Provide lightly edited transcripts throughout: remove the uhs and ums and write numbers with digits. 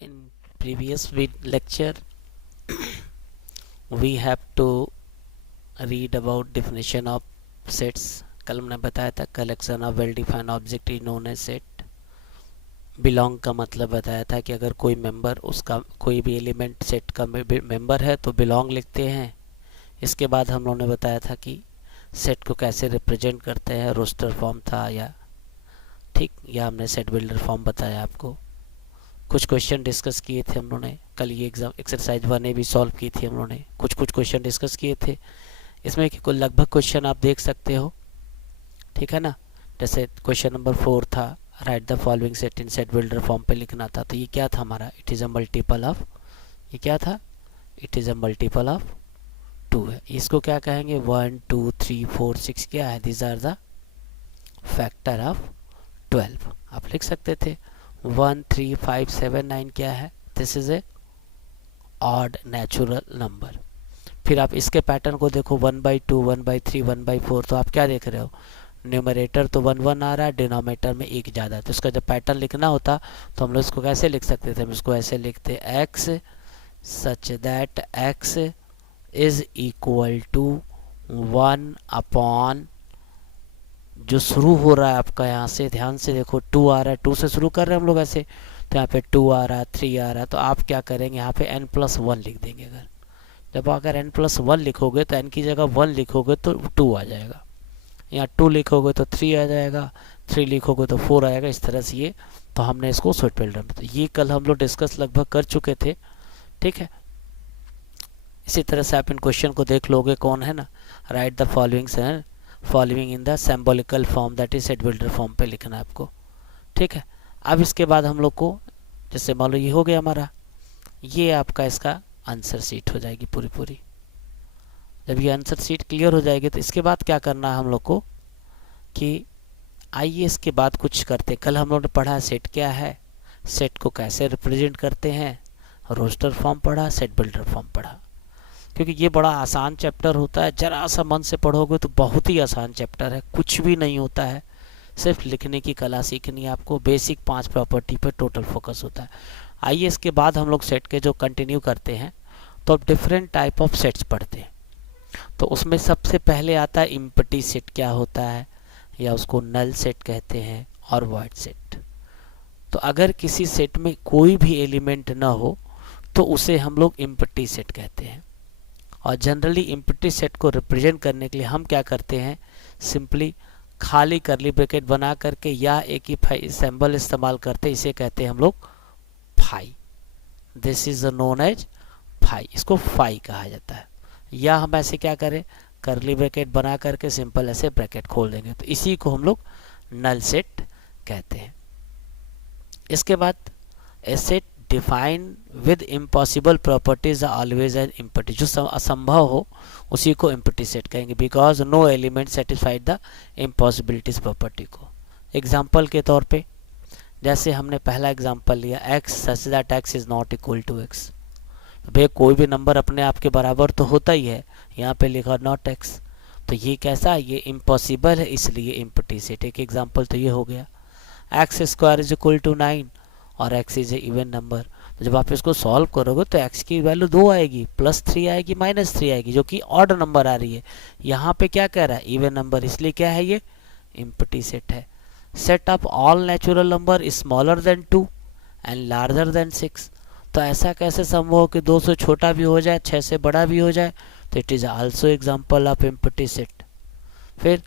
In previous lecture, we have to read about definition of sets. कल हमने बताया था collection of well defined object is known as set. Belong का मतलब बताया था कि अगर कोई मेंबर उसका कोई भी एलिमेंट सेट का मेंबर है तो बिलोंग लिखते हैं. इसके बाद हम लोगों ने बताया था कि सेट को कैसे रिप्रेजेंट करते हैं. रोस्टर फॉर्म था या ठीक, या हमने सेट बिल्डर फॉर्म बताया आपको. कुछ क्वेश्चन डिस्कस किए थे हम लोगों ने कल. ये एग्जाम एक्सरसाइज 1 भी सॉल्व की थी हम लोगों ने. कुछ क्वेश्चन डिस्कस किए थे. इसमें कि कुल लगभग क्वेश्चन आप देख सकते हो, ठीक है ना. जैसे क्वेश्चन नंबर 4 था, right the following set in set builder form पे लिखना था. तो ये क्या था हमारा, it is a multiple of, ये क्या था, it is a multiple of 2 है. इसको क्या कहेंगे, 1 2 3 4 6 क्या है, these are the factor of 12. आप लिख सकते थे 1 3 5 7 9 क्या है, this is a odd natural number. फिर आप इसके पैटर्न को देखो, 1/2 1/3 1/4. तो आप क्या देख रहे हो, न्यूमरेटर तो 1 1 आ रहा है, डिनोमिनेटर में एक ज़्यादा. तो इसका जब पैटर्न लिखना होता तो हम लोग इसको कैसे लिख सकते थे, हम इसको ऐसे लिखते x such that x is equal to 1 upon जो शुरू हो रहा है आपका, यहाँ से ध्यान से देखो 2 आ रहा है, 2 से शुरू कर रहे हैं हम लोग ऐसे. तो यहाँ पे 2 आ रहा है, 3 आ रहा है. तो आप क्या करेंगे, यहाँ पे n+1 लिख देंगे. अगर n+1 लिखोगे तो n की जगह 1 लिखोगे तो 2 आ जाएगा. यहाँ 2 लिखोगे तो 3 आ जाएगा, 3 लिखोगे तो 4 आएगा. इस तरह से ये, तो हमने इसको सेट बिल्डर में, तो ये कल हम लोग डिस्कस लगभग कर चुके थे, ठीक है. इसी तरह से आप इन क्वेश्चन को देख लोगे. कौन है ना, right the following in the symbolical form, that is set builder form पे लिखना है आपको, ठीक है. अब इसके बाद हम लोग को, जैसे मान लो ये हो गया हमारा, ये आपका इसका आंसर शीट हो जाएगी पूरी. जब ये आंसर शीट क्लियर हो जाएगी तो इसके बाद क्या करना है हम लोग को, कि आइए इसके बाद कुछ करते. कल हम लोग ने पढ़ा सेट क्या है, सेट को कैसे रिप्रेजेंट करते हैं, रोस्टर फॉर्म पढ़ा, सेट बिल्डर फॉर्म पढ़ा. क्योंकि ये बड़ा आसान चैप्टर होता है, जरा सा मन से पढ़ोगे तो बहुत ही आसान चैप्टर है. कुछ भी नहीं होता है, सिर्फ लिखने की कला सीखनी है आपको. बेसिक 5 प्रॉपर्टी पर टोटल फोकस होता है. आइए इसके बाद हम लोग सेट के जो कंटिन्यू करते हैं, तो अब डिफरेंट टाइप ऑफ सेट्स पढ़ते हैं. तो उसमें सबसे पहले आता है एम्प्टी सेट. क्या होता है, या उसको नल सेट कहते हैं, और वॉइड सेट. तो अगर किसी सेट में कोई भी एलिमेंट ना हो तो उसे हम लोग एम्प्टी सेट कहते हैं. और जनरली एम्प्टी सेट को रिप्रेजेंट करने के लिए हम क्या करते हैं, सिंपली खाली करली ब्रैकेट बना करके या एक ही सिंबल इस्तेमाल करते, इसे कहते हैं हम लोग phi. This is known as phi. इसको फाई कहा जाता है. या हम ऐसे क्या करें, करली ब्रैकेट बना करके सिंपल ऐसे ब्रैकेट खोल देंगे, तो इसी को हम लोग नल सेट कहते हैं. इसके बाद a set defined with impossible properties always an empty. जो असंभव हो उसी को एम्प्टी सेट कहेंगे, because no element satisfied the impossibilities property को. एग्जाम्पल के तौर पे, जैसे हमने पहला एग्जाम्पल लिया, x such that x is not equal to x. भाई कोई भी नंबर अपने आप के बराबर तो होता ही है, यहाँ पे लिखा नॉट x. तो ये कैसा, ये इम्पॉसिबल है, इसलिए एम्प्टी सेट. एक एग्जाम्पल तो ये हो गया. x² इज इक्वल टू 9 और x is a even number. तो जब आप इसको सॉल्व करोगे तो x की वैल्यू 2 आएगी, +3 आएगी, -3 आएगी, जो कि ऑड नंबर आ रही है. यहाँ पे क्या कह रहा है, इवन नंबर, इसलिए क्या है, ये एम्प्टी सेट है. Set of all natural number is smaller than 2 and larger than 6. तो ऐसा कैसे संभव हो कि 2 से छोटा भी हो जाए, 6 से बड़ा भी हो जाए. तो it is also example of empty set. फिर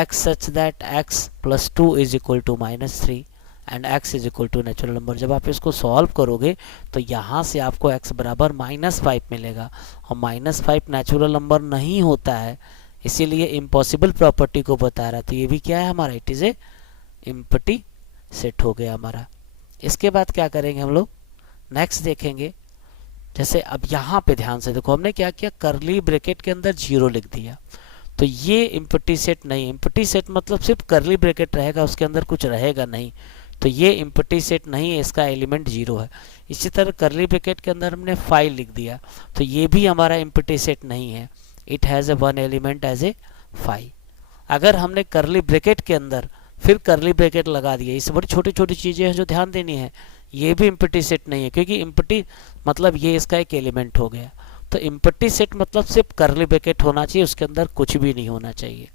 x such that x + 2 is equal to -3 and x is equal to natural number. जब आप इसको सॉल्व करोगे तो यहाँ से आपको x बराबर -5 मिलेगा, और -5 नेचुरल नंबर नहीं होता है, इसीलिए इम्पॉसिबल प्रॉपर्टी को बता रहा. तो ये भी क्या है हमारा, it is A empty set हो गया हमारा. इसके बाद क्या करेंगे हम लोग, नेक्स्ट देखेंगे. जैसे अब यहाँ पे ध्यान से देखो, हमने क्या किया, करली ब्रैकेट के अंदर 0 लिख दिया. तो ये एम्प्टी सेट नहीं. एम्प्टी सेट मतलब सिर्फ करली ब्रैकेट रहेगा, उसके अंदर कुछ रहेगा नहीं. तो ये एम्प्टी सेट नहीं है, इसका एलिमेंट 0 है. इसी तरह करली ब्रैकेट के अंदर हमने 5 लिख दिया, तो ये भी हमारा एम्प्टी सेट नहीं है. It has a 1 element as a 5. अगर हमने करली ब्रैकेट के अंदर फिर करली ब्रैकेट लगा दिया, इससे बड़ी छोटी छोटी चीज़ें हैं जो ध्यान देनी है. ये भी एम्प्टी सेट नहीं है, क्योंकि एम्प्टी मतलब ये इसका एक एलिमेंट हो गया। तो एम्प्टी सेट मतलब सिर्फ कर्ली ब्रैकेट होना चाहिए, उसके अंदर कुछ भी नहीं होना चाहिए।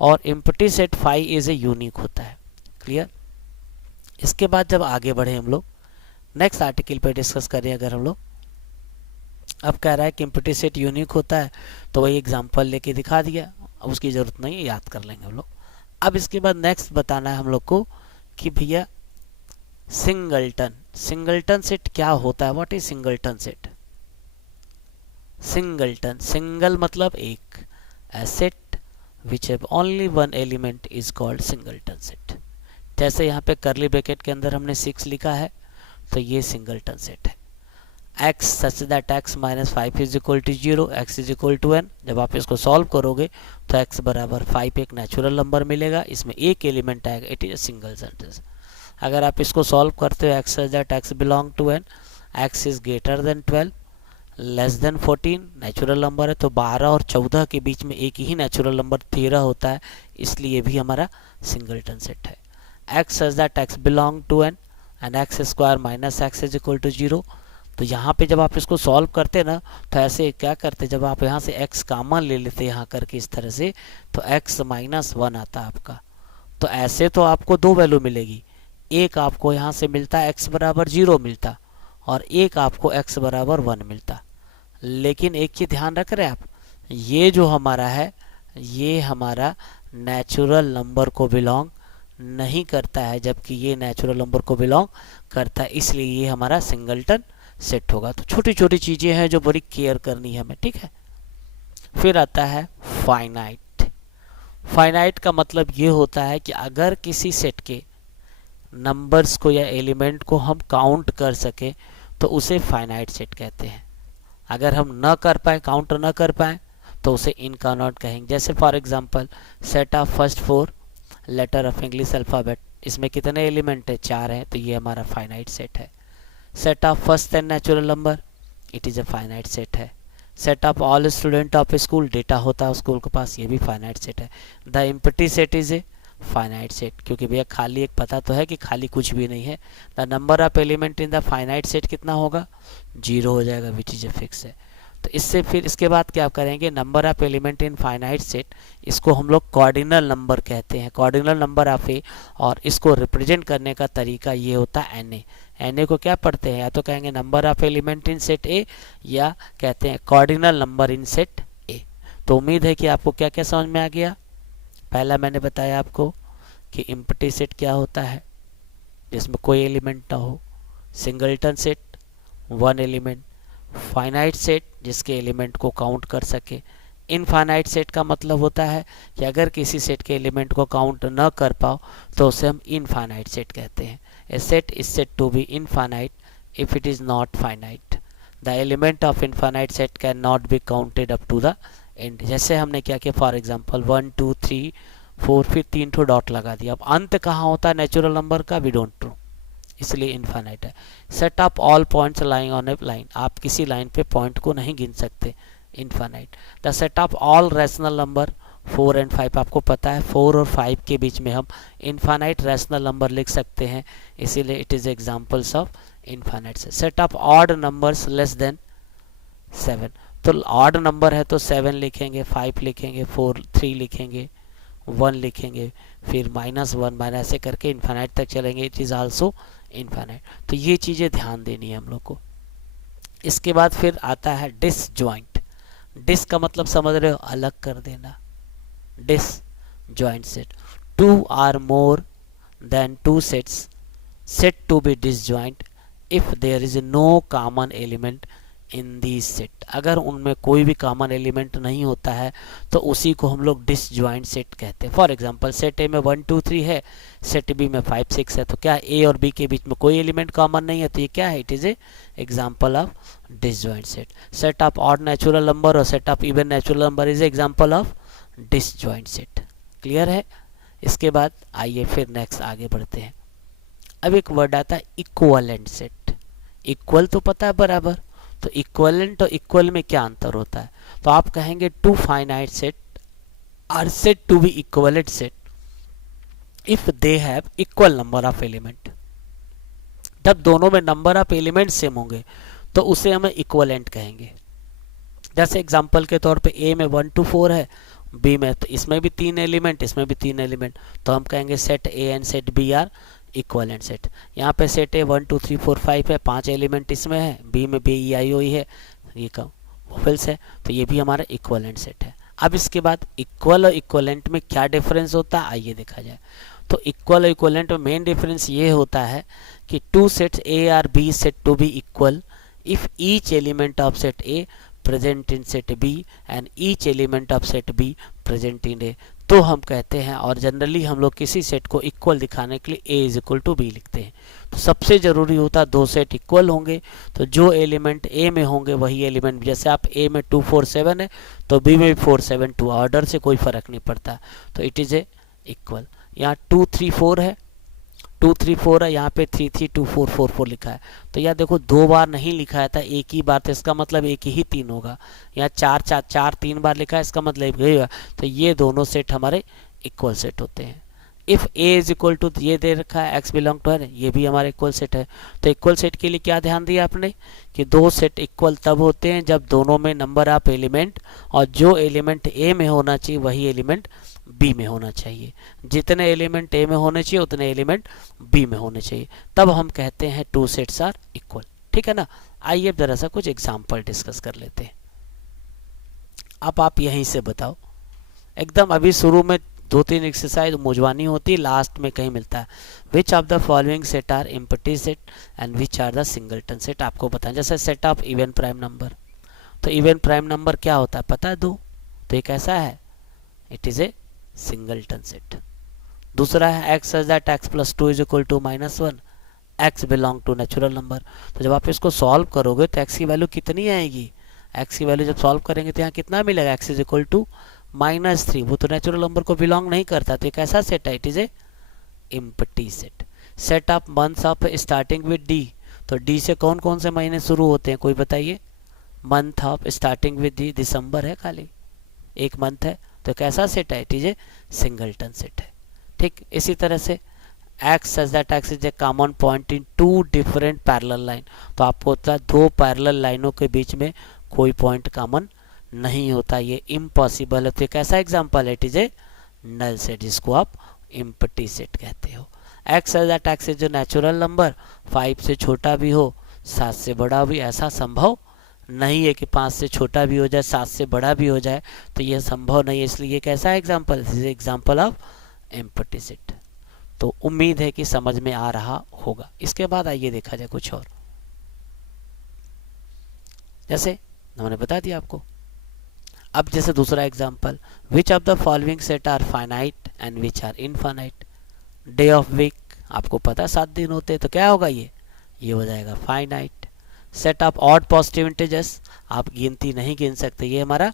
और empty set phi is a unique होता है। क्लियर। इसके बाद जब आगे बढ़े हम लोग नेक्स्ट आर्टिकल पे डिस्कस करें, अगर हम लोग अब कह रहा है कि एम्प्टी सेट यूनिक होता है, तो वही एग्जांपल लेके दिखा दिया, अब उसकी ज़रूरत नहीं है, याद कर लेंगे हम लोग। अब इसके बाद नेक्स्ट बताना है हम लोग को कि भैया सिंगलटन, सिंगलटन सेट क्या होता है, what is singleton set. Singleton, single मतलब एक, a set which have only one element is called singleton set। जैसे यहाँ पे करली ब्रैकेट के अंदर हमने 6 लिखा है, तो ये सिंगलटन सेट है। x such that x minus 5 is equal to 0, x is equal to n। जब आप इसको सॉल्व करोगे तो x बराबर 5 एक नेचुरल नंबर मिलेगा, इसमें एक एलिमेंट आएगा, it is a single set. अगर आप इसको सॉल्व करते हो x such that x belong to n, x is greater than 12 less than 14, natural number है तो 12 और 14 के बीच में एक ही नेचुरल नंबर 13 होता है, इसलिए भी हमारा सिंगलटन सेट है। x such that x belong to n and x square minus x is equal to 0। तो यहाँ पे जब आप इसको सॉल्व करते ना, तो ऐसे क्या करते, जब आप यहाँ से x कॉमन ले लेते यहाँ करके इस तरह से, तो x माइनस 1 आता है आपका। तो ऐसे तो आपको दो वैल्यू मिलेगी, एक आपको यहाँ से मिलता है x बराबर 0 मिलता, और एक आपको x बराबर 1 मिलता। लेकिन एक चीज ध्यान रख रहे हैं आप, ये जो हमारा है ये हमारा नेचुरल नंबर को बिलोंग नहीं करता है, जबकि ये नेचुरल नंबर को बिलोंग करता है, इसलिए ये हमारा सिंगलटन सेट होगा। तो छोटी छोटी चीजें हैं जो बड़ी केयर करनी है हमें, ठीक है। फिर आता है फाइनाइट। फाइनाइट का मतलब ये होता है कि अगर किसी सेट के नंबर्स को या एलिमेंट को हम काउंट कर सके तो उसे फाइनाइट सेट कहते हैं। अगर हम न कर पाए, काउंट न कर पाए, तो उसे इनकाउंट कहेंगे। जैसे for example set of first 4 letter of English alphabet, इसमें कितने एलिमेंट है, 4 हैं, तो ये हमारा फाइनाइट सेट है। Set of first 10 natural number, it is a finite set है। Set of all student of school, data होता है स्कूल के पास, ये भी फाइनाइट सेट है। The empty set is a finite set, क्योंकि भैया खाली एक पता तो है कि खाली कुछ भी नहीं है। The number of element in the finite set कितना होगा, 0 हो जाएगा, विच इज ए फिक्स है। तो इससे फिर इसके बाद क्या करेंगे, number of element in finite set, इसको हम लोग कॉर्डिनल नंबर कहते हैं, कॉर्डिनल नंबर ऑफ ए। और इसको रिप्रेजेंट करने का तरीका ये होता है एन ए। एन ए को क्या पढ़ते हैं, या तो कहेंगे number of element in set ए, या कहते हैं कॉर्डिनल नंबर इन सेट ए। तो उम्मीद है कि आपको क्या क्या समझ में आ गया। पहला मैंने बताया आपको कि एम्प्टी सेट क्या होता है, जिसमें कोई एलिमेंट ना हो। Singleton set, 1 element. Finite set, जिसके एलिमेंट को काउंट कर सके। इनफाइनाइट सेट का मतलब होता है कि अगर किसी सेट के एलिमेंट को काउंट न कर पाओ तो उसे हम इनफाइनाइट सेट कहते हैं। A set is set to be infinite if it is not finite. The element of infinite set can not be counted up to the end. जैसे हमने क्या किया, फॉर एग्जाम्पल 1 2 3 4, फिर 3 ठो डॉट लगा दिया। अब अंत कहाँ होता है नेचुरल नंबर का, वी डोंट नो, इसलिए इनफाइनाइट है। Set of all points lying on A line, आप किसी लाइन पे पॉइंट को नहीं गिन सकते, infinite. The set of all rational number 4 and 5, आपको पता है 4 और 5 के बीच में हम इनफाइनाइट रैशनल नंबर लिख सकते हैं, इसीलिए it is examples of infinite. Set of odd numbers less than 7, तो ऑड नंबर है तो 7 लिखेंगे, 5 लिखेंगे, 4 3 लिखेंगे, 1 लिखेंगे, फिर -1 माइनस ऐसे करके इनफाइनाइट तक चलेंगे, इट इज आल्सो इनफाइनाइट। तो ये चीज़ें ध्यान देनी है हम लोग को। इसके बाद फिर आता है डिसजॉइंट। डिस का मतलब समझ रहे हो, अलग कर देना। Disjoint set, 2 or more than 2 sets said to be disjoint if there is no common element in the set. अगर उनमें कोई भी कॉमन एलिमेंट नहीं होता है तो उसी को हम लोग डिसजॉइंट सेट कहते हैं। फॉर एग्जांपल सेट ए में 1 2 3 है, सेट बी में 5 6 है, तो क्या ए और बी के बीच में कोई एलिमेंट कॉमन नहीं है, तो ये क्या है, it is a example of disjoint set. Set of odd natural number और set of even natural number is example of disjoint set. Clear है। इसके बाद आइए फिर नेक्स्ट आगे बढ़ते हैं। अब एक वर्ड आता है इक्विवेलेंट सेट। इक्वल तो पता है बराबर, तो इक्विवेलेंट और इक्वल में क्या अंतर होता है, तो आप कहेंगे two finite set are said to be equivalent set if they have equal number of element. जब दोनों में नंबर ऑफ एलिमेंट सेम होंगे तो उसे हम इक्वलेंट कहेंगे। जैसे एग्जांपल के तौर पे ए में 1 to 4 है, बी में तो इसमें भी 3 एलिमेंट, इसमें भी 3 एलिमेंट, तो हम कहेंगे set A and set B are equivalent set. यहाँ पे सेट ए 1 2 3 4 5 है, 5 एलिमेंट इसमें है, बी में बी ई आई ओ ई है, ये का वोवेल्स है, तो ये भी हमारा इक्वलेंट सेट है। अब इसके बाद इक्वल और इक्वलेंट में क्या डिफरेंस होता है आइए देखा जाए। तो इक्वल और इक्वलेंट में मेन डिफरेंस ये होता है कि two sets A or B set to be equal if each element of set A present in set B and each element of set B present in A, तो हम कहते हैं, और जनरली हम लोग किसी सेट को इक्वल दिखाने के लिए A is equal to B लिखते हैं। तो सबसे जरूरी होता है दो सेट इक्वल होंगे, तो जो एलिमेंट A में होंगे वही एलिमेंट, जैसे आप A में 2 4 7 है तो B में भी 4 7 2, ऑर्डर से कोई फर्क नहीं पड़ता, तो इट इज ए इक्वल। यहाँ 2 3 4 है, 2 3 4 है, यहाँ पे 3 3 2 4 4 4 लिखा है, तो यहाँ देखो दो बार नहीं लिखा है था, एक ही बार, तो इसका मतलब एक ही 3 होगा। यहाँ 4 4 4 3 बार लिखा है, इसका मतलब यही होगा, तो ये दोनों सेट हमारे इक्वल सेट होते हैं। If A is equal to, ये दे रखा है x बिलोंग टू है, ये भी हमारा इक्वल सेट है। तो इक्वल सेट के लिए क्या ध्यान दिया आपने कि दो सेट इक्वल तब होते हैं जब दोनों में नंबर ऑफ एलिमेंट, और जो एलिमेंट ए में होना चाहिए वही एलिमेंट बी में होना चाहिए, जितने एलिमेंट ए में होने चाहिए उतने एलिमेंट बी में होने चाहिए, तब हम कहते हैं टू सेट्स आर इक्वल। ठीक है ना। आइए अब जरा सा कुछ एग्जाम्पल डिस्कस कर लेते हैं। अब आप यहीं से बताओ, एकदम अभी शुरू में 2-3 एक्सरसाइज मुझवानी होती है, लास्ट में कहीं मिलता है। Which of the following set are empty set and which are the singleton set, आपको बताएं। जैसे set of even prime number, तो इवन प्राइम नंबर क्या होता है पता है, 2, तो ये कैसा है, it is a singleton set. दूसरा है x such that x plus 2 is equal to -1, x belong to natural number. तो जब आप इसको सॉल्व करोगे तो x की वैल्यू कितनी आएगी, x की वैल्यू जब सॉल्व करेंगे तो यहाँ कितना मिलेगा, x इज इक्वल टू -3, वो तो नेचुरल नंबर को बिलोंग नहीं करता, तो एक ऐसा सेट है, it is A empty set. Set of months of starting with D, तो डी से कौन कौन से महीने शुरू होते हैं कोई बताइए। Month of starting with D, दिसंबर है, खाली एक मंथ है, तो कैसा सेट है, it is a singleton set है। ठीक, इसी तरह से x such that x is a common point in two different parallel line, तो आपको होता है दो पैरेलल लाइनों के बीच में कोई पॉइंट कॉमन नहीं होता, ये इम्पॉसिबल है। तो कैसा एग्जांपल है, it is a null set, जिसको आप एम्प्टी सेट कहते हो। x such that x is a natural number, 5 से छोटा भी हो 7 से बड़ा भी, ऐसा संभव नहीं है कि 5 से छोटा भी हो जाए 7 से बड़ा भी हो जाए, तो यह संभव नहीं है, इसलिए कैसा example, this is example of empty set. तो उम्मीद है कि समझ में आ रहा होगा। इसके बाद आइए देखा जाए कुछ और, जैसे हमने बता दिया आपको। अब जैसे दूसरा example, which of the following set are finite and which are infinite. Day of week आपको पता 7 दिन होते हैं, तो क्या होगा ये हो जाएगा finite. Set of odd positive integers, आप गिनती नहीं गिन सकते, ये हमारा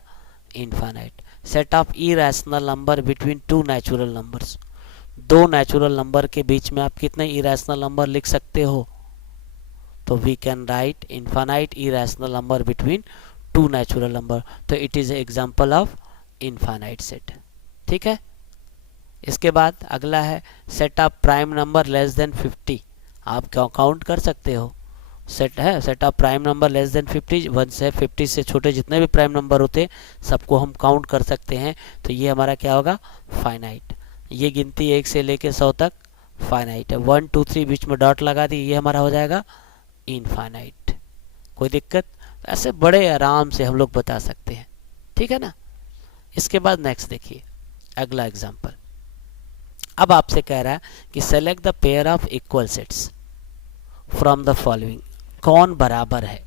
infinite. Set of irrational number between two natural numbers, दो नेचुरल नंबर के बीच में आप कितने इरेशनल नंबर लिख सकते हो, तो we can write infinite irrational number between two natural number, तो it is example of infinite set. ठीक है। इसके बाद अगला है set of prime number less than 50, आप क्या काउंट कर सकते हो, सेट है set of prime number less than 50, 1 से 50 से छोटे जितने भी प्राइम नंबर होते हैं सबको हम काउंट कर सकते हैं, तो ये हमारा क्या होगा, फाइनाइट। ये गिनती 1 से लेके 100 तक फाइनाइट है। 1 2 3 बीच में डॉट लगा दी, ये हमारा हो जाएगा इनफाइनाइट। कोई दिक्कत, ऐसे बड़े आराम से हम लोग बता सकते हैं। ठीक है ना। इसके बाद नेक्स्ट देखिए अगला एग्जाम्पल। अब आपसे कह रहा है कि select the pair of equal sets from the following, कौन बराबर है।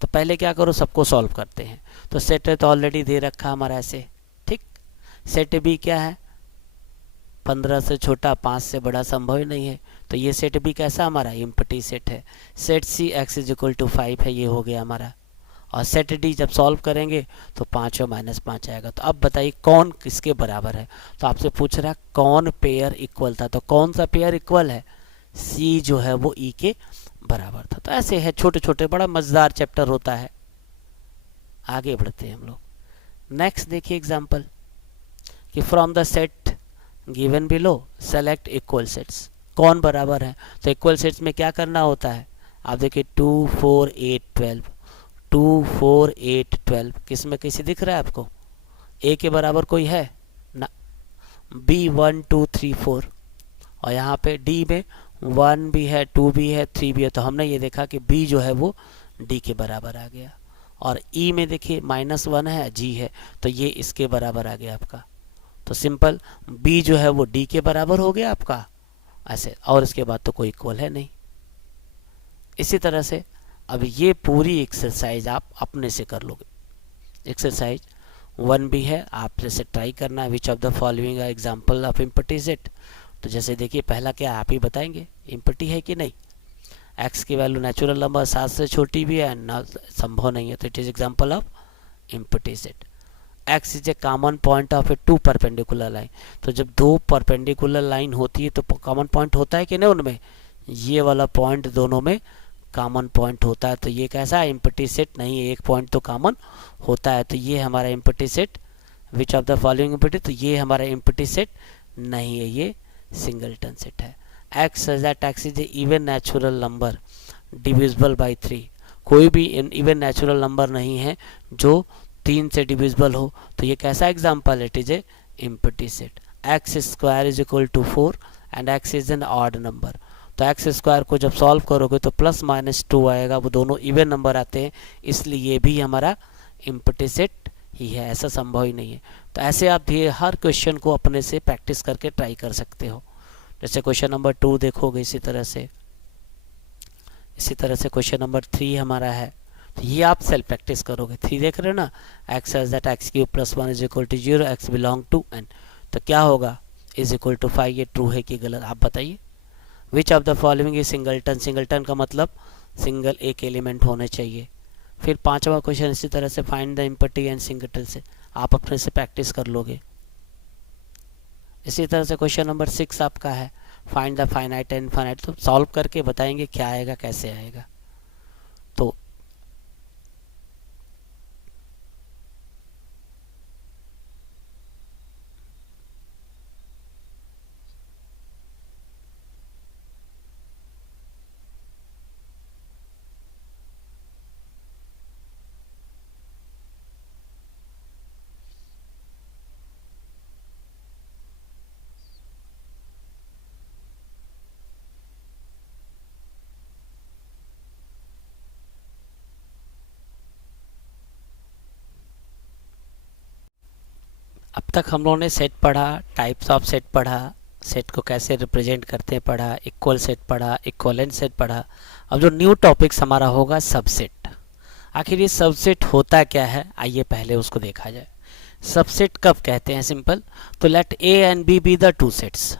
तो पहले क्या करो, सबको सॉल्व करते हैं। तो सेट तो ऑलरेडी दे रखा हमारा ऐसे, ठीक। सेट बी क्या है, 15 से छोटा 5 से बड़ा संभव ही नहीं है, तो ये सेट बी कैसा हमारा एम्प्टी सेट है। Set C x is equal to 5 है, ये हो गया हमारा। और सेट डी जब सॉल्व करेंगे तो 5 और -5 आएगा। तो अब बताइए कौन किसके बराबर है। तो आपसे पूछ रहा है कौन पेयर इक्वल था, तो कौन सा पेयर इक्वल है, सी जो है वो ई के बराबर था। तो ऐसे है छोटे छोटे, बड़ा मजेदार चैप्टर होता है। आगे बढ़ते हैं हम लोग। नेक्स्ट देखिए एग्जाम्पल कि from the set given below select equal sets. कौन बराबर है। तो इक्वल सेट्स में क्या करना होता है, आप देखिए 2 4 8 12, 2 4 8 12 किस में किसी दिख रहा है आपको, ए के बराबर कोई है ना, बी 1 2 3 4, और यहाँ पे डी में 1 भी है 2 भी है 3 भी है, तो हमने ये देखा कि बी जो है वो डी के बराबर आ गया। और ई में देखिए -1 है, जी है, तो ये इसके बराबर आ गया आपका। तो सिंपल बी जो है वो डी के बराबर हो गया आपका ऐसे, और इसके बाद तो कोई इक्वल है नहीं। इसी तरह से अब ये पूरी एक्सरसाइज आप अपने से कर लोगे। एक्सरसाइज 1 भी है, आप जैसे ट्राई करना है, which of the following example of empty set. तो जैसे देखिए पहला क्या आप ही बताएंगे, इम्पटी है कि नहीं, x की वैल्यू नेचुरल नंबर 7 से छोटी भी है ना, संभव नहीं है, तो it is example of empty set. x is a common point of A 2 perpendicular line. तो जब 2 परपेंडिकुलर लाइन होती है तो कॉमन पॉइंट होता है कि नहीं उनमें, ये वाला पॉइंट दोनों में कॉमन पॉइंट होता है, तो ये कैसा है, इम्पटी सेट नहीं है, एक पॉइंट तो कॉमन होता है, तो ये हमारा empty set. Which of the following empty, तो ये हमारा इम्पटी सेट नहीं है, ये सिंगलटन सेट है। x such that x is a even natural number divisible by 3, कोई भी इवन नेचुरल नंबर नहीं है जो 3 से डिविजिबल हो, तो ये कैसा एग्जाम्पल है, it is a empty set. X square is equal to 4 and x is an odd number, तो एक्स स्क्वायर को जब सॉल्व करोगे तो +-2 आएगा, वो दोनों इवन नंबर आते हैं, इसलिए ये भी हमारा इम्पटी सेट ही है, ऐसा संभव ही नहीं है। तो ऐसे आप भी हर क्वेश्चन को अपने से प्रैक्टिस करके ट्राई कर सकते हो। जैसे क्वेश्चन नंबर 2 देखोगे, इसी तरह से क्वेश्चन नंबर 3 हमारा है, तो ये आप सेल्फ प्रैक्टिस करोगे। 3 देख रहे हो ना, x is that x³ + 1 is equal to 0, x belong to n, तो क्या होगा, इज इक्वल टू 5, ये ट्रू है कि गलत, आप बताइए। विच of the following is singleton, singleton का मतलब सिंगल एक एलिमेंट होने चाहिए। फिर 5वां क्वेश्चन इसी तरह से, find the empty and singleton से, आप अपने से प्रैक्टिस कर लोगे। इसी तरह से क्वेश्चन नंबर 6 आपका है, find the finite and infinite, तो सॉल्व करके बताएंगे क्या आएगा कैसे आएगा। तो अब तक हम लोगों ने सेट पढ़ा, टाइप्स ऑफ सेट पढ़ा, सेट को कैसे रिप्रेजेंट करते हैं पढ़ा, इक्वल सेट पढ़ा, इक्वलेंट सेट पढ़ा। अब जो न्यू टॉपिक्स हमारा होगा सबसेट। आखिर ये सबसेट होता क्या है, आइए पहले उसको देखा जाए। सबसेट कब कहते हैं, सिंपल, तो let A and B be the two sets.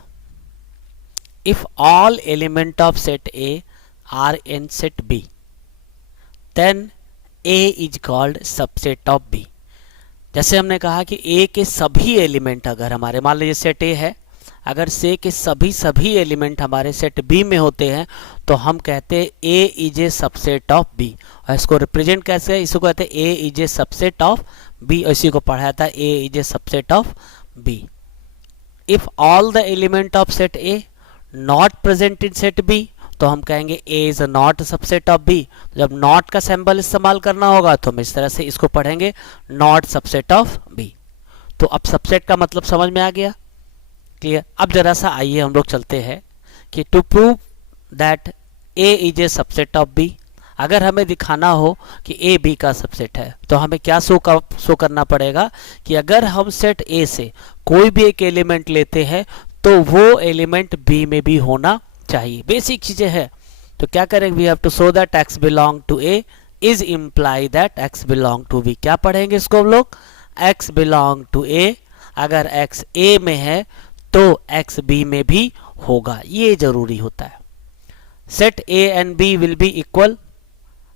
If all element of set A are in set B, then A is called subset of B. जैसे हमने कहा कि ए के सभी एलिमेंट अगर हमारे, मान लीजिए सेट ए है, अगर से के सभी एलिमेंट हमारे सेट बी में होते हैं तो हम कहते हैं A is a subset of B. और इसको रिप्रेजेंट कैसे है, इसको कहते हैं A is a subset of B, इसी को पढ़ाया था, A is a subset of B. If all the element of set A not present in set B, तो हम कहेंगे A is not subset of B. जब नॉट का symbol इस्तेमाल करना होगा तो हम इस तरह से इसको पढ़ेंगे, नॉट सबसेट ऑफ बी। तो अब सबसेट का मतलब समझ में आ गया, क्लियर। अब जरा सा आइए हम लोग चलते हैं कि to prove that A is a subset of B, अगर हमें दिखाना हो कि ए बी का सबसेट है तो हमें क्या शो करना पड़ेगा कि अगर हम सेट ए से कोई भी एक एलिमेंट लेते हैं तो वो एलिमेंट बी में भी होना चाहिए, बेसिक चीजें हैं। तो क्या करेंगे, we have to show that x belong to a is imply that x belong to b। क्या पढ़ेंगे इसको हम लोग, x बिलोंग टू a, अगर x a में है तो x b में भी होगा, ये जरूरी होता है। Set a and b will be equal,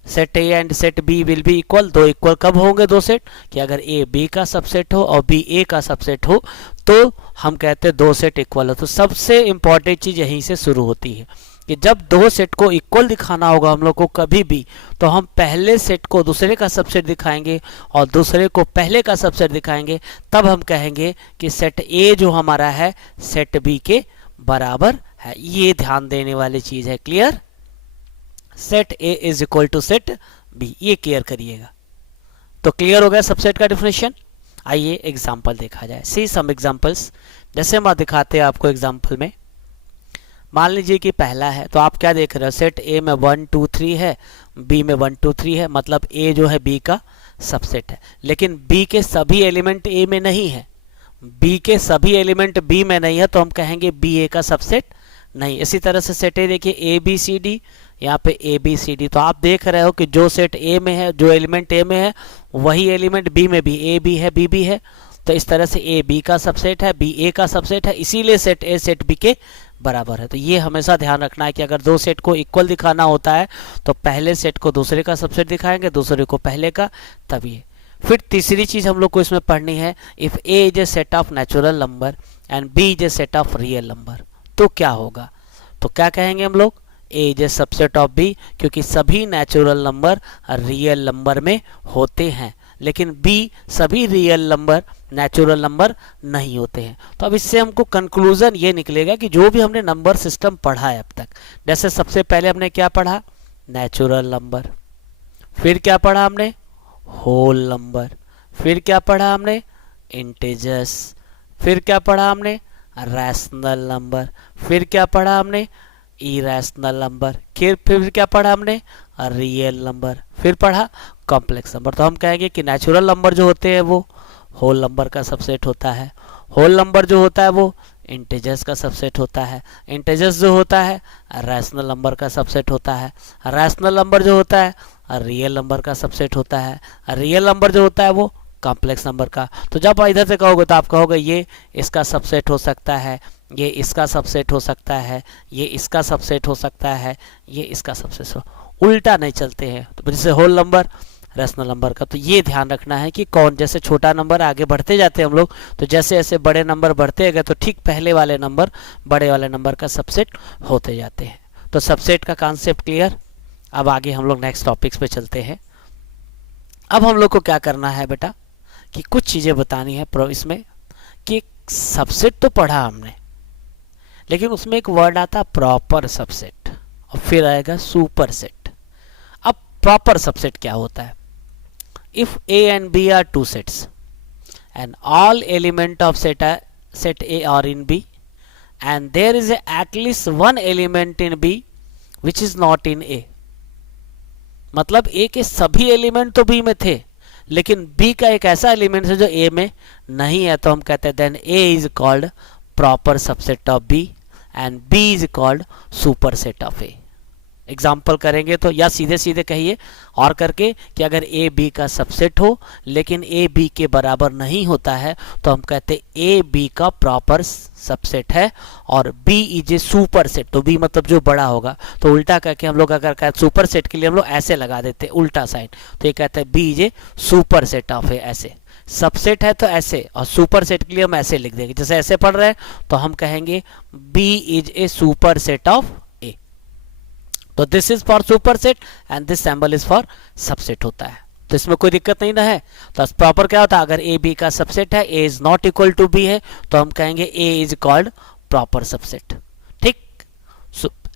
set a and set b will be equal. दो इक्वल कब होंगे, दो सेट, कि अगर a b का सबसेट हो और b a का सबसेट हो तो हम कहते हैं दो सेट इक्वल हो। तो सबसे इंपॉर्टेंट चीज यहीं से शुरू होती है कि जब दो सेट को इक्वल दिखाना होगा हम लोग को कभी भी, तो हम पहले सेट को दूसरे का सबसेट दिखाएंगे और दूसरे को पहले का सबसेट दिखाएंगे, तब हम कहेंगे कि सेट ए जो हमारा है सेट बी के बराबर है, ये ध्यान देने वाली चीज है। Clear? Set A is equal to set B, ये क्लियर करिएगा। तो क्लियर हो गया सबसेट का डिफिनेशन। आइए एग्जांपल देखा जाए। सी सम एग्जांपल्स, जैसे हम दिखाते हैं आपको एग्जांपल में। मान लीजिए कि पहला है, तो आप क्या देख रहे हो, सेट ए में 1 2 3 है, बी में 1 2 3 है, मतलब ए जो है बी का सबसेट है। लेकिन बी के सभी एलिमेंट ए में नहीं है, बी के सभी एलिमेंट बी में नहीं है, तो हम कहेंगे बी ए का सबसेट नहीं। इसी तरह से सेट ए देखिए ए बी सी डी, यहाँ पे ए बी सी डी, तो आप देख रहे हो कि जो सेट ए में है, जो एलिमेंट ए में है, वही एलिमेंट बी में भी ए बी है, बी बी है। तो इस तरह से ए बी का सबसेट है, बी ए का सबसेट है, इसीलिए सेट ए सेट बी के बराबर है। तो ये हमेशा ध्यान रखना है कि अगर दो सेट को इक्वल दिखाना होता है तो पहले सेट को दूसरे का सबसेट दिखाएंगे, दूसरे को पहले का, तभी। फिर तीसरी चीज हम लोग को इसमें पढ़नी है, if A is a set of natural number and B is a set of real number, तो क्या होगा? तो क्या कहेंगे हम लोग, A is a subset of B, क्योंकि सभी नेचुरल नंबर रियल नंबर में होते हैं, लेकिन बी सभी रियल नंबर नेचुरल नंबर नहीं होते हैं। तो अब इससे हमको कंक्लूजन ये निकलेगा कि जो भी हमने नंबर सिस्टम पढ़ा है अब तक, जैसे सबसे पहले हमने क्या पढ़ा, नेचुरल नंबर, फिर क्या पढ़ा हमने, होल नंबर, फिर क्या पढ़ा हमने, इंटीजर्स, फिर क्या पढ़ा हमने, रैशनल नंबर, फिर क्या पढ़ा हमने, इरेशनल नंबर, फिर क्या पढ़ा हमने, रियल नंबर, फिर पढ़ा कॉम्प्लेक्स नंबर। तो हम कहेंगे कि नेचुरल नंबर जो होते हैं वो होल नंबर का सबसेट होता है, होल नंबर जो होता है वो इंटीजर्स का सबसेट होता है, इंटीजर्स जो होता है रैशनल नंबर का सबसेट होता है, रैशनल नंबर जो होता है रियल नंबर का सबसेट होता है, रियल नंबर जो होता है वो कॉम्प्लेक्स नंबर का। तो जब आप इधर से कहोगे तो आप कहोगे ये इसका सबसेट हो सकता है, ये इसका सबसेट हो सकता है, ये इसका सबसेट हो सकता है, ये इसका सबसेट हो, उल्टा नहीं चलते हैं। तो जैसे होल नंबर रैशनल नंबर का, तो ये ध्यान रखना है कि कौन, जैसे छोटा नंबर आगे बढ़ते जाते हैं हम लोग, तो जैसे जैसे बड़े नंबर बढ़ते गए तो ठीक पहले वाले नंबर बड़े वाले नंबर का सबसेट होते जाते हैं। तो सबसेट का कॉन्सेप्ट क्लियर। अब आगे हम लोग नेक्स्ट टॉपिक्स पे चलते हैं। अब हम लोग को क्या करना है बेटा, कि कुछ चीजें बतानी है इसमें, कि सबसेट तो पढ़ा हमने, लेकिन उसमें एक वर्ड आता प्रॉपर सबसेट और फिर आएगा सुपर सेट। अब प्रॉपर सबसेट क्या होता है, if A and B are two sets and all element of set A are in B and there is at least one element in B which is not in A, मतलब A के सभी element तो B में थे, लेकिन B का एक ऐसा एलिमेंट है जो A में नहीं है, तो हम कहते हैं then A is called proper subset of B and B is called superset of A। Example करेंगे तो, या सीधे सीधे कहिए और करके, कि अगर ए बी का सबसेट हो लेकिन ए बी के बराबर नहीं होता है, तो हम कहते हैं ए बी का प्रॉपर सबसेट है और B is a super set. तो बी मतलब जो बड़ा होगा, तो उल्टा करके हम लोग अगर कहते सुपर सेट के लिए हम लोग ऐसे लगा देते हैं उल्टा साइन, तो ये कहते हैं B is a super set of A. ऐसे सबसेट है तो ऐसे, और सुपर सेट के लिए हम ऐसे लिख देंगे, जैसे ऐसे पढ़ रहे हैं तो हम कहेंगे B is a super set of. तो this is for super set and this symbol is for subset होता है। तो इसमें कोई दिक्कत नहीं ना है। तो प्रॉपर क्या होता है, अगर ए बी का सबसेट है, A is not equal to B है, तो हम कहेंगे A is called proper subset. ठीक।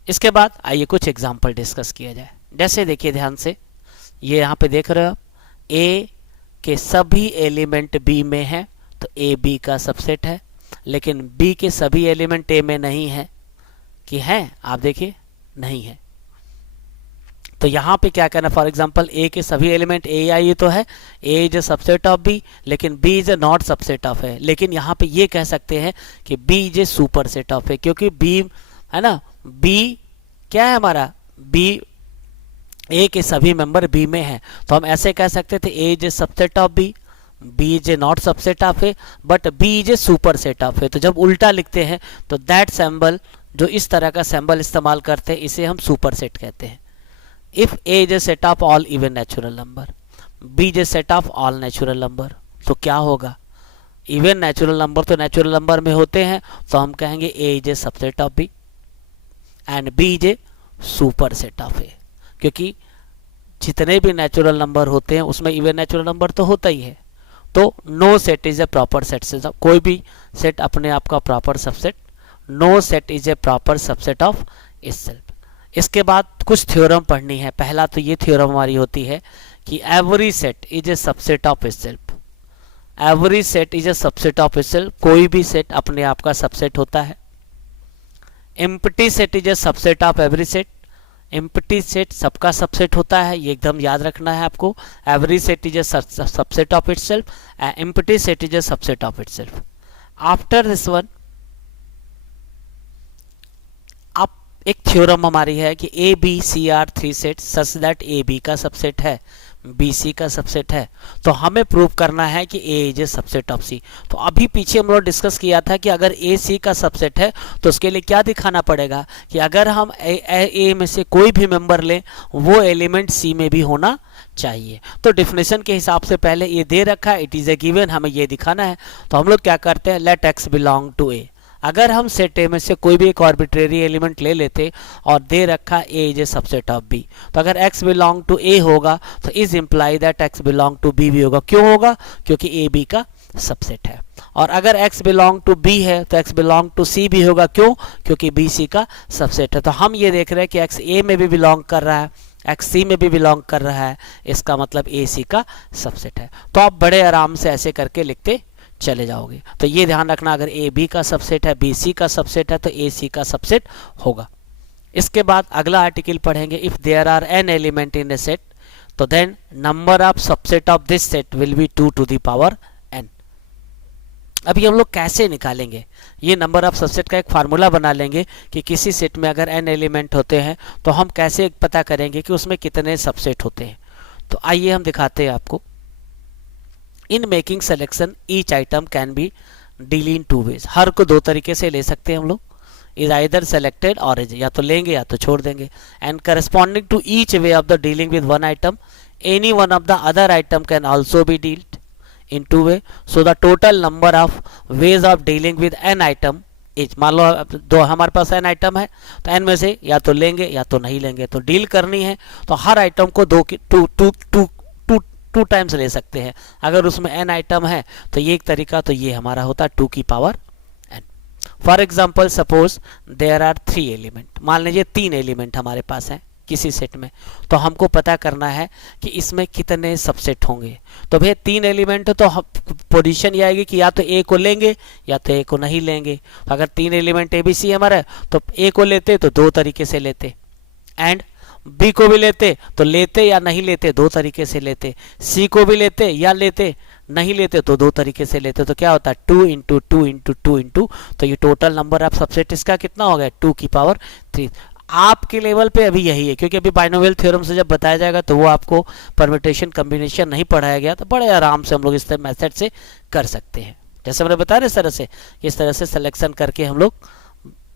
इसके बाद आइए कुछ एग्जांपल डिस्कस किया जाए। जैसे देखिए ध्यान से, ये यहाँ पे देख रहे हो आप, ए के सभी एलिमेंट बी में है, तो ए बी का सबसेट है, लेकिन बी के सभी एलिमेंट ए में नहीं है, कि है, आप देखिए नहीं है। तो यहाँ पे क्या करना, फॉर एग्जांपल ए के सभी एलिमेंट ए आई ये तो है, A is a subset of B, लेकिन B is a not subset of A. लेकिन यहाँ पे ये कह सकते हैं कि B is a super set of A, क्योंकि बी है ना, बी क्या है हमारा, बी ए के सभी मेंबर बी में है, तो हम ऐसे कह सकते थे A is a subset of B, B is a not subset of A, but B is a super set of A. तो जब उल्टा लिखते हैं तो दैट सिंबल, जो इस तरह का सिंबल इस्तेमाल करते हैं, इसे हम सुपर सेट कहते हैं। If A is a set of all even natural number, B is a set of all natural number, तो क्या होगा, इवन नेचुरल नंबर तो नेचुरल नंबर में होते हैं, तो हम कहेंगे A is a subset of B and B is a super set of A, क्योंकि जितने भी नेचुरल नंबर होते हैं उसमें इवन नेचुरल नंबर तो होता ही है। तो no set is a proper set से, कोई भी सेट अपने आप का proper subset no set is a proper subset of itself. इसके बाद कुछ थ्योरम पढ़नी है। पहला तो ये थ्योरम हमारी होती है कि every set is a subset of itself. Every set is a subset of itself, कोई भी सेट अपने आप का सबसेट होता है। Empty set is a subset of every set, empty set सबका सबसेट होता है, ये एकदम याद रखना है आपको। Every set is a subset of itself, empty set is a subset of itself. After this one अब एक थ्योरम हमारी है कि ए B C are three set such that A B का सबसेट है, बी सी का सबसेट है। तो हमें प्रूव करना है कि A is a subset of C. तो अभी पीछे हम लोग डिस्कस किया था कि अगर ए सी का सबसेट है तो उसके लिए क्या दिखाना पड़ेगा कि अगर हम ए में से कोई भी मेंबर लें वो एलिमेंट सी में भी होना चाहिए। तो डिफिनेशन के हिसाब से पहले ये दे रखा है, इट इज ए गिवन, हमें ये दिखाना है। तो हम लोग क्या करते हैं, लेट एक्स बिलोंग टू ए। अगर हम सेट ए में से कोई भी एक आर्बिट्रेरी एलिमेंट ले लेते और दे रखा A is a subset of B, तो अगर x बिलोंग टू ए होगा तो is imply that x belong to B भी होगा। क्यों होगा? क्योंकि ए बी का सबसेट है। और अगर x बिलोंग टू बी है तो x बिलोंग टू सी भी होगा। क्यों? क्योंकि बी सी का सबसेट है। तो हम ये देख रहे हैं कि x ए में भी बिलोंग कर रहा है, एक्स सी में भी बिलोंग कर रहा है, इसका मतलब ए सी का सबसेट है। तो आप बड़े आराम से ऐसे करके लिखते चले जाओगे। तो ये ध्यान रखना, अगर ए बी का सबसेट है, बी सी का सबसेट है, तो ए सी का सबसेट होगा। इसके बाद अगला आर्टिकल पढ़ेंगे, if there are n element in a set तो then number of subset of this set will be 2 to the power n। अभी हम लोग कैसे निकालेंगे ये नंबर ऑफ सबसेट का एक फार्मूला बना लेंगे कि किसी सेट में अगर n एलिमेंट होते हैं तो हम कैसे पता करेंगे कि उसमें कितने सबसेट होते हैं। तो आइए हम दिखाते हैं आपको। In making selection each item can be deal in 2 ways। हर को 2 तरीके से ले सकते हैं हम लोग, इज आइदर सेलेक्टेड और इज, या तो लेंगे या तो छोड़ देंगे। And corresponding to each way of the dealing with one item any one of the other item can also be dealt in 2 way। So the total number of ways of dealing with an item is, मान लो दो हमारे पास an item है तो N में से या तो लेंगे या तो नहीं लेंगे। तो डील करनी है तो हर आइटम को टू टाइम्स ले सकते हैं। अगर उसमें एन आइटम है तो ये एक तरीका, तो ये हमारा होता है 2 की power n। For example suppose there are 3 element, मान लीजिए 3 एलिमेंट हमारे पास हैं किसी सेट में, तो हमको पता करना है कि इसमें कितने सबसेट होंगे। तो भैया 3 एलिमेंट तो पोजीशन ये आएगी कि या तो ए को लेंगे या तो ए को नहीं लेंगे। तो अगर 3 एलिमेंट ए बी सी हमारा है तो ए को लेते तो 2 तरीके से लेते, एंड बी को भी लेते तो लेते या नहीं लेते 2 तरीके से लेते, सी को भी लेते या लेते नहीं लेते तो 2 तरीके से लेते। तो क्या होता है 2 इंटू 2 इंटू 2 इंटू, तो ये टोटल नंबर ऑफ सबसेट इसका कितना हो गया 2 की पावर 3। आपके लेवल पे अभी यही है, क्योंकि अभी बाइनोमियल थ्योरम से जब बताया जाएगा तो वो आपको परम्यूटेशन कॉम्बिनेशन नहीं पढ़ाया गया, तो बड़े आराम से हम लोग इस मेथड से कर सकते हैं। जैसे मैंने बताया इस तरह से सिलेक्शन करके हम लोग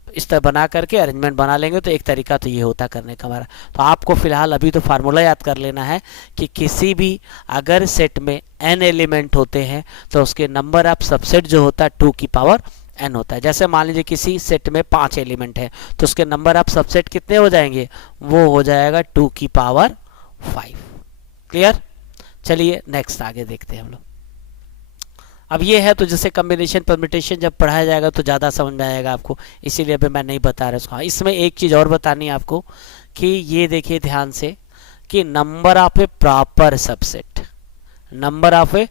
इस तरह बना करके अरेंजमेंट बना लेंगे। तो एक तरीका तो ये होता करने का हमारा। तो आपको फिलहाल अभी तो फार्मूला याद कर लेना है कि किसी भी अगर सेट में n एलिमेंट होते हैं तो उसके नंबर ऑफ सबसेट जो होता है 2 की पावर n होता है। जैसे मान लीजिए किसी सेट में 5 एलिमेंट है तो उसके नंबर ऑफ सबसेट कितने हो जाएंगे, वो हो जाएगा 2 की पावर 5। क्लियर? चलिए नेक्स्ट आगे देखते हैं हम लोग। अब ये है तो जैसे कॉम्बिनेशन परम्यूटेशन जब पढ़ाया जाएगा तो ज़्यादा समझ में आएगा आपको, इसीलिए अभी मैं नहीं बता रहा उसको। इसमें एक चीज़ और बतानी है आपको कि ये देखिए ध्यान से कि number of A proper subset, number of A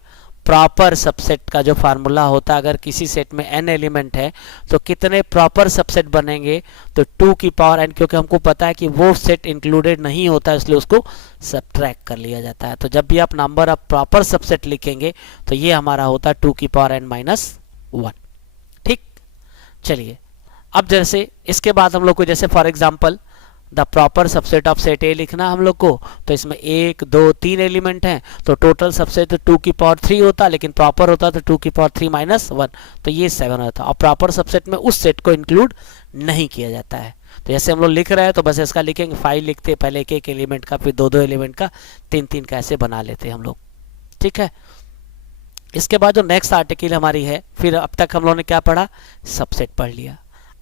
proper subset का जो फार्मूला होता है, अगर किसी सेट में n एलिमेंट है तो कितने प्रॉपर सबसेट बनेंगे, तो 2 की पावर n, क्योंकि हमको पता है कि वो सेट इंक्लूडेड नहीं होता इसलिए उसको सब्ट्रैक्ट कर लिया जाता है। तो जब भी आप नंबर ऑफ प्रॉपर सबसेट लिखेंगे तो ये हमारा होता है 2 की पावर n माइनस 1। ठीक, चलिए अब जैसे इसके बाद हम लोग को जैसे for example the proper subset of set ए लिखना हम लोग को, तो इसमें 1 2 3 एलिमेंट हैं तो टोटल सबसेट तो 2 की पावर 3 होता, लेकिन प्रॉपर होता तो 2 की पावर 3 माइनस 1, तो ये 7 होता। और प्रॉपर सबसेट में उस सेट को इंक्लूड नहीं किया जाता है। तो जैसे हम लोग लिख रहे हैं तो बस इसका लिखेंगे 5 लिखते, पहले एक एलिमेंट का, फिर 2 एलिमेंट का, 3 का ऐसे बना लेते हैं हम लोग। ठीक है, इसके बाद जो नेक्स्ट आर्टिकल हमारी है, फिर अब तक हम लोगों ने क्या पढ़ा, सबसेट पढ़ लिया।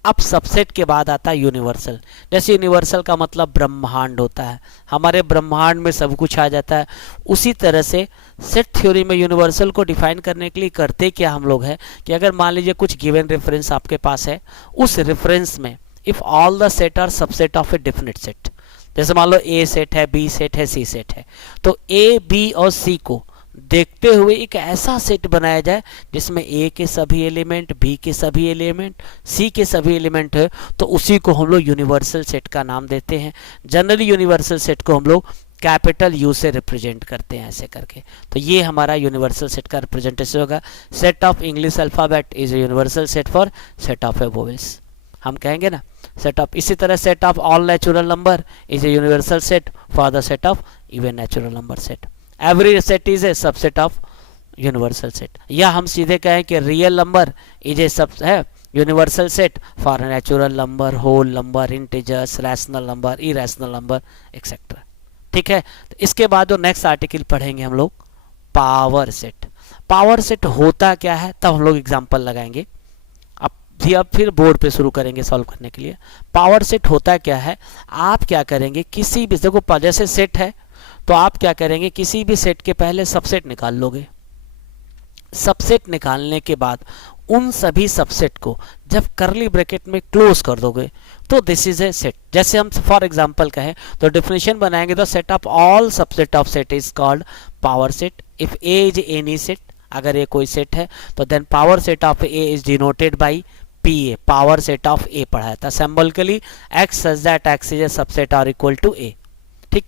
अब सबसेट के बाद आता है यूनिवर्सल। जैसे यूनिवर्सल का मतलब ब्रह्मांड होता है, हमारे ब्रह्मांड में सब कुछ आ जाता है। उसी तरह से सेट थ्योरी में यूनिवर्सल को डिफाइन करने के लिए करते क्या हम लोग है कि अगर मान लीजिए कुछ गिवन रेफरेंस आपके पास है, उस रेफरेंस में if all the set are subset of a definite set, जैसे मान लो ए सेट है, बी सेट है, सी सेट है, तो ए बी और सी को देखते हुए एक ऐसा सेट बनाया जाए जिसमें ए के सभी एलिमेंट, बी के सभी एलिमेंट, सी के सभी एलिमेंट है, तो उसी को हम लोग यूनिवर्सल सेट का नाम देते हैं। जनरली यूनिवर्सल सेट को हम लोग कैपिटल यू से रिप्रेजेंट करते हैं ऐसे करके। तो ये हमारा यूनिवर्सल सेट का रिप्रेजेंटेशन होगा। Set of English alphabet is a universal set for set of A vowels, हम कहेंगे ना सेट ऑफ। इसी तरह set of all natural number is a universal set for the set of even natural number set. Every set is a subset of universal set. या हम सीधे कहें कि real number is a sub है universal set for natural number, whole number, integers, rational number, irrational number etcetera. ठीक है, तो इसके बाद जो नेक्स्ट आर्टिकल पढ़ेंगे हम लोग पावर सेट। पावर सेट होता क्या है तब हम लोग एग्जांपल लगाएंगे, अब फिर बोर्ड पे शुरू करेंगे सॉल्व करने के लिए। पावर सेट होता क्या है, आप क्या करेंगे किसी भी, देखो जैसे सेट है तो आप क्या करेंगे किसी भी सेट के पहले सबसेट निकाल लोगे। सबसेट निकालने के बाद उन सभी सबसेट को जब करली ब्रैकेट में क्लोज कर दोगे तो दिस इज ए सेट। जैसे हम फॉर एग्जांपल कहें तो डेफिनेशन बनाएंगे तो set of all subset of set is called power set if A is any set. अगर ये कोई सेट है तो then power set of A is denoted by P A, power set of A पढ़ाया था symbolically x such that x is a subset और equal to A. ठीक,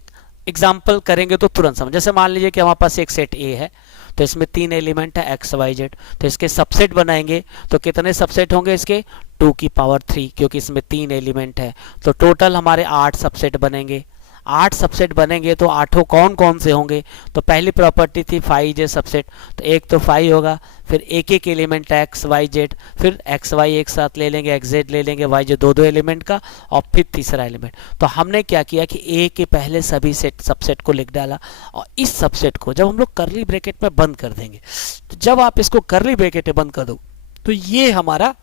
example करेंगे तो तुरंत समझ। जैसे मान लीजिए कि हमारे पास एक सेट ए है तो इसमें 3 एलिमेंट है एक्स वाई जेड, तो इसके सबसेट बनाएंगे तो कितने सबसेट होंगे इसके 2 की पावर 3, क्योंकि इसमें 3 एलिमेंट है तो टोटल हमारे 8 सबसेट बनेंगे। 8 सबसेट बनेंगे तो आठों कौन कौन से होंगे, तो पहली प्रॉपर्टी थी फाइव जे सबसेट, तो एक तो फाइव होगा, फिर एक एक एलिमेंट एक्स वाई जेड, फिर एक्स वाई एक साथ ले लेंगे, एक्स जेड ले लेंगे, वाई जेड दो एलिमेंट का, और फिर तीसरा एलिमेंट। तो हमने क्या किया कि ए के पहले सभी सेट सबसेट को लिख डाला, और इस सबसेट को जब हम लोग करली ब्रैकेट में बंद कर देंगे, तो जब आप इसको करली ब्रैकेट में बंद कर दो तो ये हमारा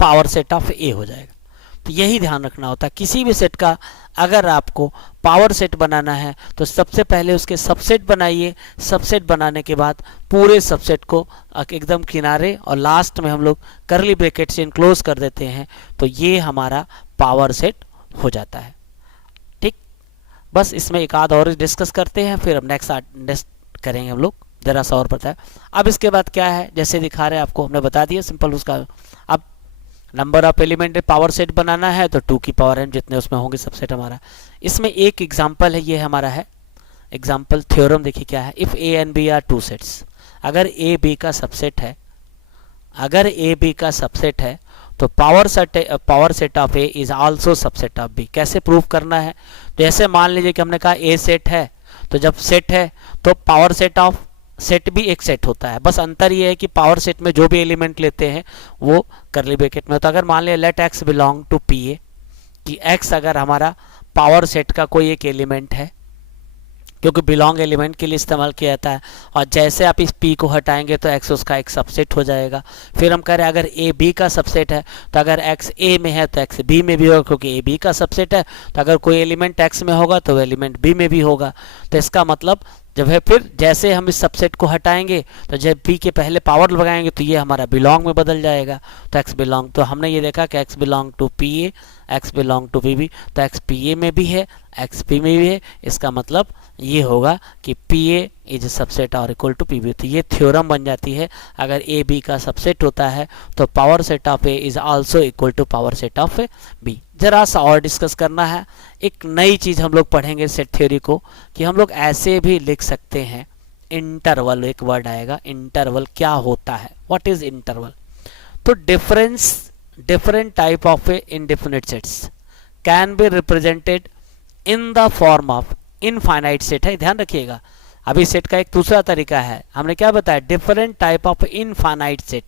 पावर सेट ऑफ ए हो जाएगा। तो यही ध्यान रखना होता है किसी भी सेट का, अगर आपको पावर सेट बनाना है तो सबसे पहले उसके सबसेट बनाइए, सबसेट बनाने के बाद पूरे सबसेट को एकदम किनारे और लास्ट में हम लोग करली ब्रैकेट से इनक्लोज कर देते हैं, तो ये हमारा पावर सेट हो जाता है। ठीक, बस इसमें एक आध और डिस्कस करते हैं, फिर हम नेक्स्ट करेंगे हम लोग, जरा सा और पता है। अब इसके बाद क्या है, जैसे दिखा रहे हैं आपको, हमने बता दिया सिंपल उसका। अब number of element power set बनाना है तो 2 की पावर n जितने उसमें होंगे सबसेट हमारा। इसमें एक एग्जांपल है, ये हमारा है एग्जांपल थ्योरम। देखिए क्या है, if A and B are 2 sets, अगर ए बी का सबसेट है, अगर ए बी का सबसेट है तो power set of A is also subset of B. कैसे प्रूव करना है, जैसे मान लीजिए कि हमने कहा ए सेट है, तो जब सेट है तो पावर सेट ऑफ सेट भी एक सेट होता है, बस अंतर ये है कि पावर सेट में जो भी एलिमेंट लेते हैं वो करली ब्रैकेट में होता है। अगर मान लिया let x belong to P A, कि एक्स अगर हमारा पावर सेट का कोई एक एलिमेंट है, क्योंकि बिलोंग एलिमेंट के लिए इस्तेमाल किया जाता है, और जैसे आप इस पी को हटाएंगे तो एक्स उसका एक सबसेट हो जाएगा। फिर हम कह रहे हैं अगर ए बी का सबसेट है तो अगर एक्स ए में है तो एक्स बी में भी होगा, क्योंकि ए बी का सबसेट है तो अगर कोई एलिमेंट एक्स में होगा तो वो एलिमेंट बी में भी होगा। तो इसका मतलब जब है फिर जैसे हम इस सबसेट को हटाएंगे तो जब बी के पहले पावर लगाएंगे तो ये हमारा बिलोंग में बदल जाएगा, तो एक्स बिलोंग, तो हमने ये देखा कि x belong to P A, x belong to P B, तो एक्स पी ए में भी है, एक्स पी में भी है, इसका मतलब ये होगा कि पी ए इज सबसेट और इक्वल टू पी बी। तो ये थ्योरम बन जाती है, अगर ए बी का सबसेट होता है तो power set of A is also equal to power set of B. जरा सा और डिस्कस करना है, एक नई चीज हम लोग पढ़ेंगे सेट थ्योरी को, कि हम लोग ऐसे भी लिख सकते हैं इंटरवल, एक वर्ड आएगा इंटरवल, क्या होता है, व्हाट इज इंटरवल। तो different type of indefinite sets can be represented in the form of infinite set है, ध्यान रखिएगा। अभी सेट का एक दूसरा तरीका है, हमने क्या बताया, different type of infinite set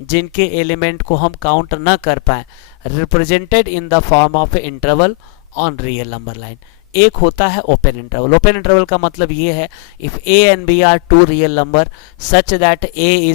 जिनके एलिमेंट को हम काउंट न कर पाए, represented in the form of interval on real number line. एक होता है ओपन इंटरवल। ओपन इंटरवल का मतलब ये है, if A and B are 2 real number such that A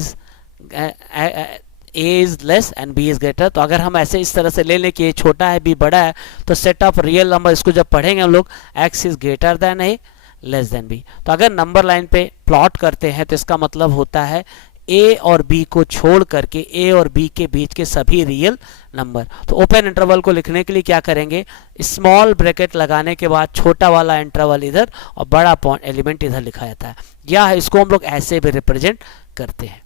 A is less and B is greater. तो अगर हम ऐसे इस तरह से ले लें कि ए छोटा है बी बड़ा है, तो सेट ऑफ रियल नंबर, इसको जब पढ़ेंगे हम लोग, x is greater than A less than B. तो अगर नंबर लाइन पे प्लॉट करते हैं तो इसका मतलब होता है ए और बी को छोड़ करके ए और बी के बीच के सभी रियल नंबर। तो ओपन इंटरवल को लिखने के लिए क्या करेंगे, स्मॉल ब्रैकेट लगाने के बाद छोटा वाला इंटरवल इधर और बड़ा पॉइंट एलिमेंट इधर लिखा जाता है, या इसको हम लोग ऐसे भी रिप्रेजेंट करते हैं।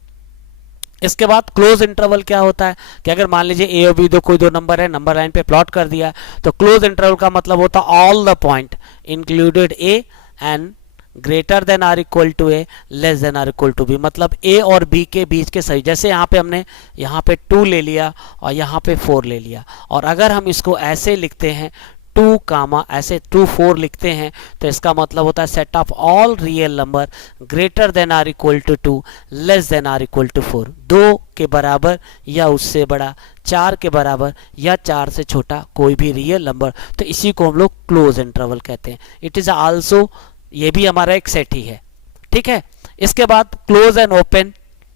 इसके बाद क्लोज इंटरवल क्या होता है कि अगर मान लीजिए ए और बी कोई दो नंबर है, नंबर लाइन पे प्लॉट कर दिया, तो क्लोज इंटरवल का मतलब होता है all the point included A and greater than or equal to A less than or equal to B. मतलब ए और बी के बीच के सही, जैसे यहाँ पे हमने यहाँ पे 2 ले लिया और यहाँ पे 4 ले लिया, और अगर हम इसको ऐसे लिखते हैं 2 कामा ऐसे 2 4 लिखते हैं, तो इसका मतलब होता है set of all real number greater than or equal to 2 less than or equal to 4। 2 के बराबर या उससे बड़ा, 4 के बराबर या 4 से छोटा कोई भी रियल नंबर, तो इसी को हम लोग क्लोज इंटरवल कहते हैं। इट इज आल्सो, ये भी हमारा एक सेट ही है, ठीक है। इसके बाद क्लोज एंड ओपन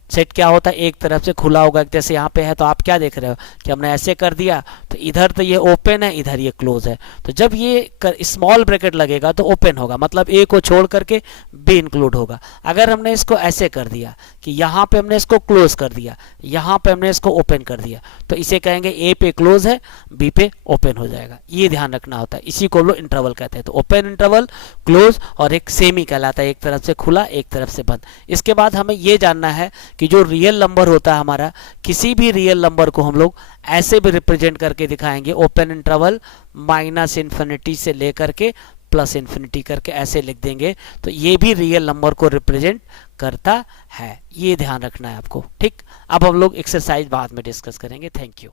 सेट क्या होता है, एक तरफ से खुला होगा, जैसे यहाँ पे है, तो आप क्या देख रहे हो कि हमने ऐसे कर दिया, तो इधर तो ये ओपन है, इधर ये क्लोज है। तो जब ये स्मॉल ब्रैकेट लगेगा तो ओपन होगा, मतलब ए को छोड़ करके बी इंक्लूड होगा। अगर हमने इसको ऐसे कर दिया कि यहाँ पे हमने इसको क्लोज कर दिया, यहाँ पे हमने इसको ओपन कर दिया, तो इसे कहेंगे ए पे क्लोज है, बी पे ओपन हो जाएगा। ये ध्यान रखना होता है, इसी को लोग इंटरवल कहते हैं। तो ओपन इंटरवल, क्लोज और एक सेमी कहलाता है, एक तरफ से खुला एक तरफ से बंद। इसके बाद हमें ये जानना है कि जो रियल नंबर होता है हमारा, किसी भी रियल नंबर को हम लोग ऐसे भी रिप्रेजेंट करके दिखाएंगे, ओपन इंटरवल माइनस इन्फिनिटी से लेकर के प्लस इन्फिनिटी करके ऐसे लिख देंगे, तो ये भी रियल नंबर को रिप्रेजेंट करता है। ये ध्यान रखना है आपको, ठीक। अब हम लोग एक्सरसाइज बाद में डिस्कस करेंगे। Thank you.